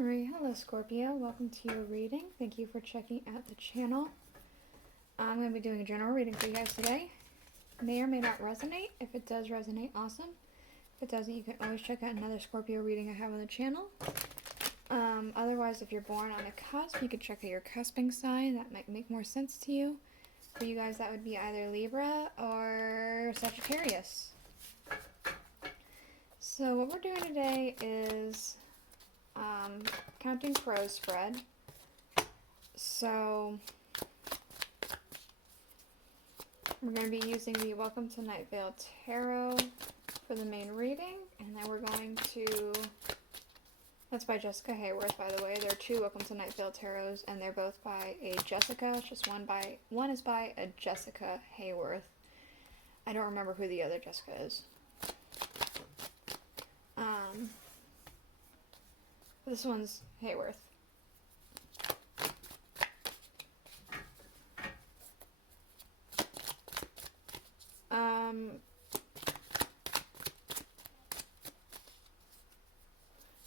Alright, hello Scorpio, welcome to your reading. Thank you for checking out the channel. I'm going to be doing a general reading for you guys today. May or may not resonate. If it does resonate, awesome. If it doesn't, you can always check out another Scorpio reading I have on the channel. Otherwise, if you're born on a cusp, you could check out your cusping sign. That might make more sense to you. For you guys, that would be either Libra or Sagittarius. So what we're doing today is counting crows spread. So we're going to be using the Welcome to Night Vale Tarot for the main reading, and then we're going to, that's by Jessica Hayworth, by the way. There are two Welcome to Night Vale Tarots, and they're both by a Jessica. It's just one is by a Jessica Hayworth. I don't remember who the other Jessica is. This one's Hayworth.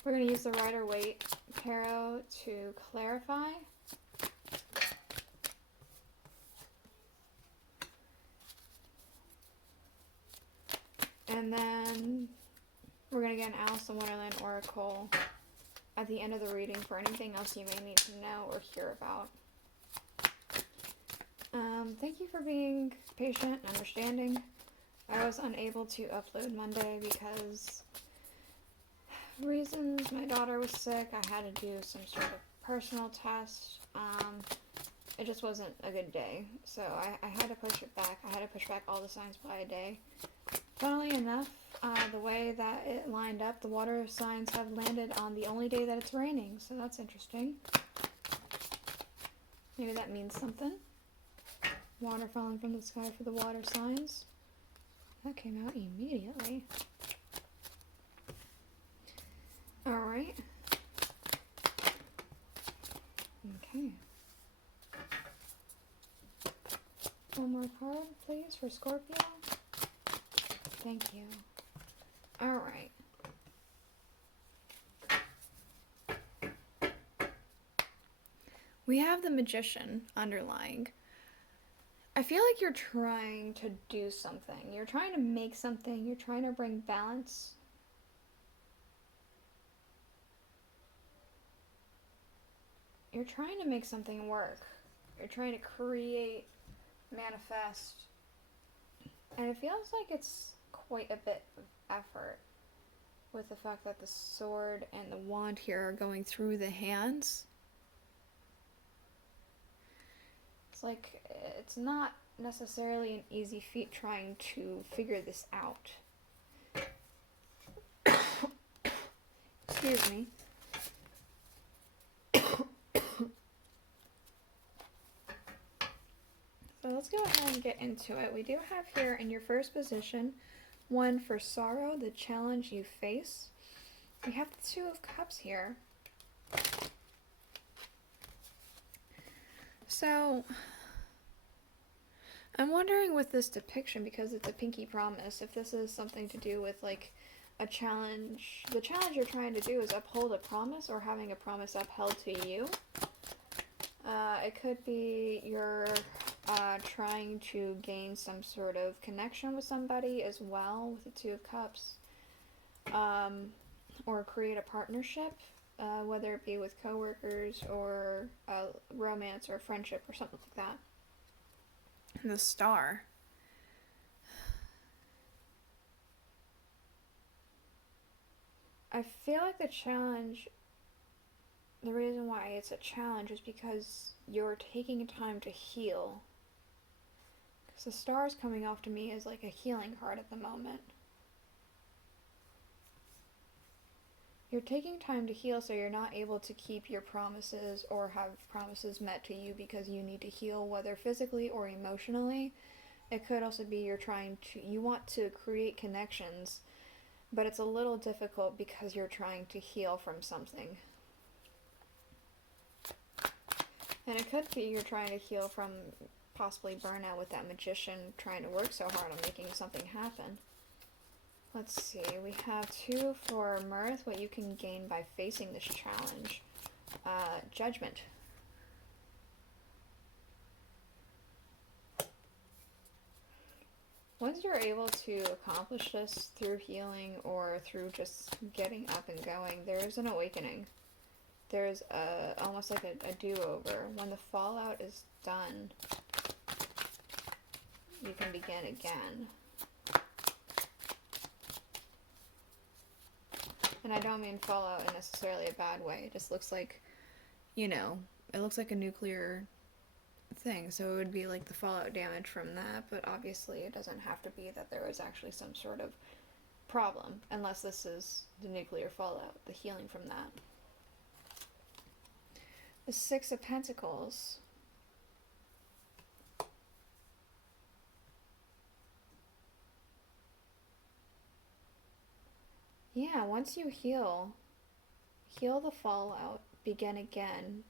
We're going to use the Rider-Waite tarot to clarify. And then we're going to get an Alice in Wonderland Oracle at the end of the reading for anything else you may need to know or hear about. Thank you for being patient and understanding. I was unable to upload Monday because reasons. My daughter was sick. I had to do some sort of personal test. It just wasn't a good day. So I had to push it back. I had to push back all the signs by a day. Funnily enough, the way that it lined up, the water signs have landed on the only day that it's raining, so that's interesting. Maybe that means something. Water falling from the sky for the water signs. That came out immediately. Alright. Okay. One more card, please, for Scorpio. Thank you. Alright. We have the Magician underlying. I feel like you're trying to do something. You're trying to make something. You're trying to bring balance. You're trying to make something work. You're trying to create, manifest. And it feels like it's quite a bit of effort with the fact that the sword and the wand here are going through the hands. It's like it's not necessarily an easy feat trying to figure this out. Excuse me. So let's go ahead and get into it. We do have here in your first position, one for sorrow, the challenge you face. We have the Two of Cups here. So I'm wondering with this depiction, because it's a pinky promise, if this is something to do with like a challenge. The challenge you're trying to do is uphold a promise or having a promise upheld to you. It could be you're trying to gain some sort of connection with somebody as well with the Two of Cups, or create a partnership, whether it be with coworkers or romance or friendship or something like that. And the Star. I feel like the challenge, the reason why it's a challenge is because you're taking time to heal. Because the Star is coming off to me as like a healing card at the moment. You're taking time to heal, so you're not able to keep your promises or have promises met to you because you need to heal, whether physically or emotionally. It could also be you want to create connections, but it's a little difficult because you're trying to heal from something. And it could be you're trying to heal from possibly burnout with that Magician trying to work so hard on making something happen. Let's see, we have 2 for mirth, what you can gain by facing this challenge. Judgment. Once you're able to accomplish this through healing or through just getting up and going, there's an awakening. There's almost like a do-over. When the fallout is done, you can begin again. And I don't mean fallout in necessarily a bad way. It just looks like, you know, it looks like a nuclear thing. So it would be like the fallout damage from that, but obviously it doesn't have to be that there was actually some sort of problem, unless this is the nuclear fallout, the healing from that. The 6 of Pentacles. Yeah, once you heal the fallout, begin again,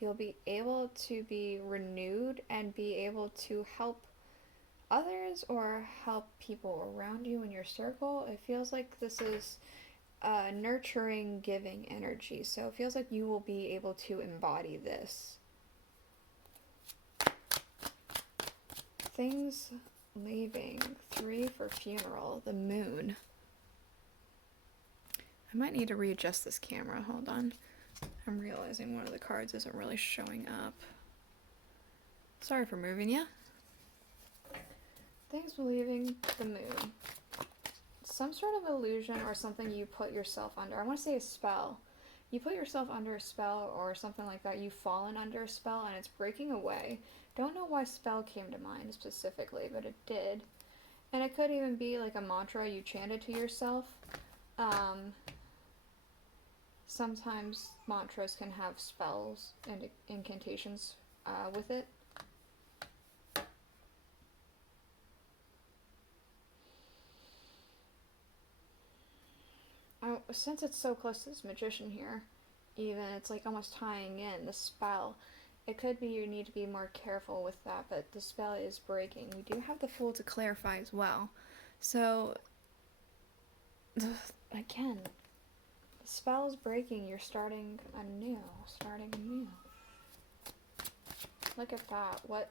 you'll be able to be renewed and be able to help others or help people around you in your circle. It feels like this is nurturing, giving energy. So it feels like you will be able to embody this. Things leaving. 3 for funeral. The moon. I might need to readjust this camera. Hold on. I'm realizing one of the cards isn't really showing up. Sorry for moving you. Things leaving the moon. Some sort of illusion or something you put yourself under. I want to say a spell. You put yourself under a spell or something like that. You've fallen under a spell and it's breaking away. Don't know why spell came to mind specifically, but it did. And it could even be like a mantra you chanted to yourself. Sometimes mantras can have spells and incantations with it. Since it's so close to this magician here, even it's like almost tying in the spell. It could be you need to be more careful with that, but the spell is breaking. We do have the Fool to clarify as well. So, again, the spell is breaking. You're starting anew. Look at that. What?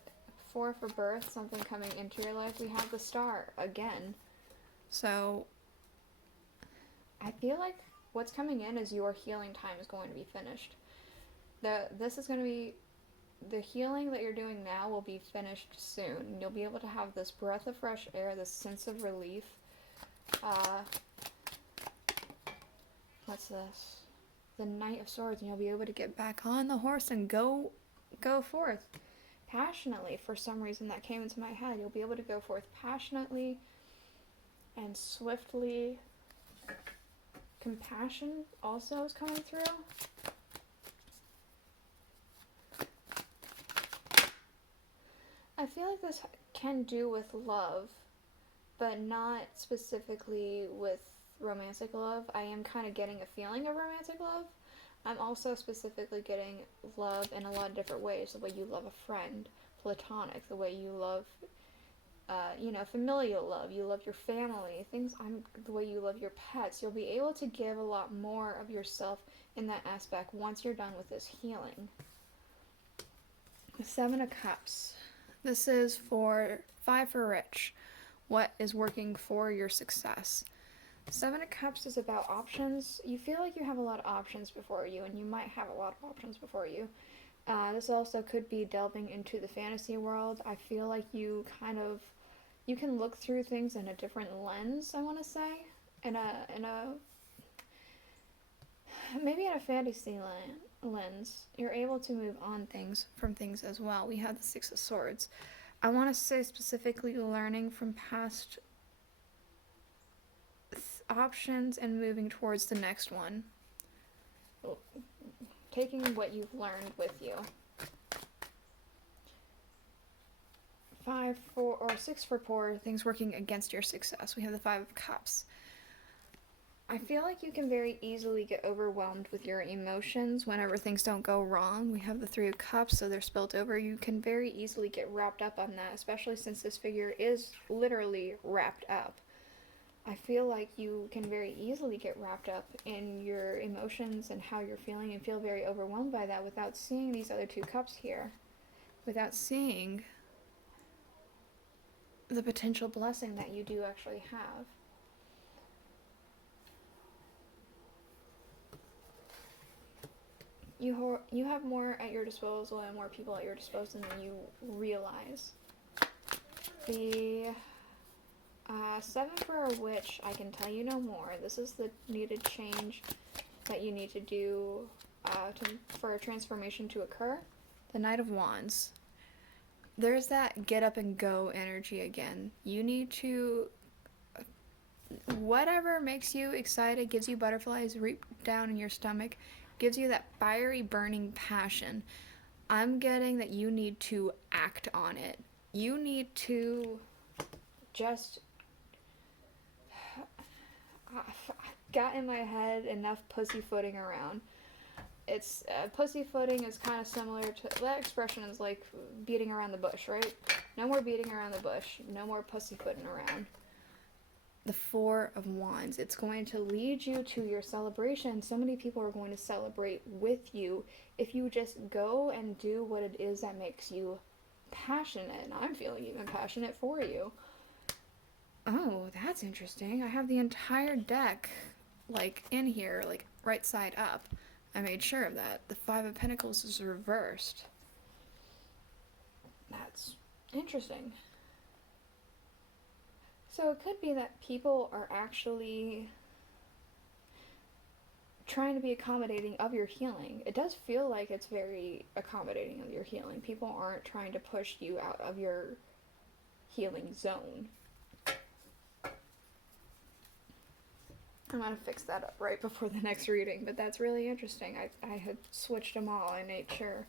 4 for birth, something coming into your life. We have the Star again. So, I feel like what's coming in is your healing time is going to be finished. This is going to be, the healing that you're doing now will be finished soon. You'll be able to have this breath of fresh air, this sense of relief. What's this? The Knight of Swords, and you'll be able to get back on the horse and go forth passionately. For some reason that came into my head. You'll be able to go forth passionately and swiftly. Compassion also is coming through. I feel like this can do with love, but not specifically with romantic love. I am kind of getting a feeling of romantic love. I'm also specifically getting love in a lot of different ways. The way you love a friend, platonic, the way you love, familial love. You love your family, the way you love your pets. You'll be able to give a lot more of yourself in that aspect once you're done with this healing. The 7 of Cups. This is for 5 for rich. What is working for your success? 7 of Cups is about options. You feel like you have a lot of options before you, and you might have a lot of options before you. This also could be delving into the fantasy world. I feel like you can look through things in a different lens, I want to say. Maybe in a fantasy lens. You're able to move on from things as well. We have the 6 of Swords. I want to say specifically learning from past options and moving towards the next one. Taking what you've learned with you. 5 for or 6 for poor, things working against your success. We have the 5 of Cups. I feel like you can very easily get overwhelmed with your emotions whenever things don't go wrong. We have the 3 of Cups, so they're spilt over. You can very easily get wrapped up on that, especially since this figure is literally wrapped up. I feel like you can very easily get wrapped up in your emotions and how you're feeling and feel very overwhelmed by that without seeing these other two cups here. Without seeing the potential blessing that you do actually have. You have more at your disposal and more people at your disposal than you realize. The Seven for a Witch, I can tell you no more. This is the needed change that you need to do for a transformation to occur. The Knight of Wands. There's that get up and go energy again. You need to, whatever makes you excited, gives you butterflies deep down in your stomach, gives you that fiery burning passion. I'm getting that you need to act on it. You need to just got in my head enough pussyfooting around. It's pussyfooting is kind of similar to that expression is like beating around the bush, right? No more beating around the bush. No more pussyfooting around. The Four of Wands. It's going to lead you to your celebration. So many people are going to celebrate with you if you just go and do what it is that makes you passionate. And I'm feeling even passionate for you. Oh, that's interesting. I have the entire deck, like, in here, like, right side up. I made sure of that. The Five of Pentacles is reversed. That's interesting. So it could be that people are actually trying to be accommodating of your healing. It does feel like it's very accommodating of your healing. People aren't trying to push you out of your healing zone. I'm going to fix that up right before the next reading, but that's really interesting. I had switched them all. I made sure.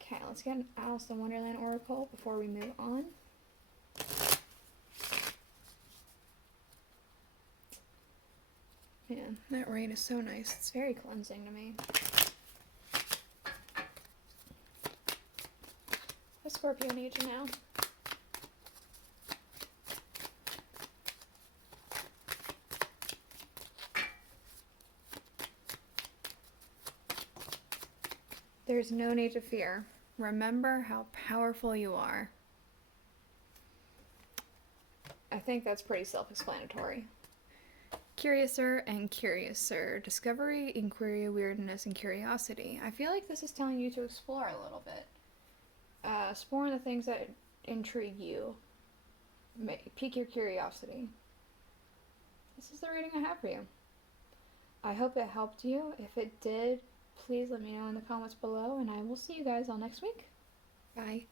Okay, let's get an Alice in Wonderland Oracle before we move on. Man, that rain is so nice. It's very cleansing to me. What Scorpio need to know? There's no need to fear. Remember how powerful you are. I think that's pretty self-explanatory. Curiouser and curiouser. Discovery, inquiry, weirdness, and curiosity. I feel like this is telling you to explore a little bit. Explore the things that intrigue you. Pique your curiosity. This is the reading I have for you. I hope it helped you. If it did, please let me know in the comments below, and I will see you guys all next week. Bye.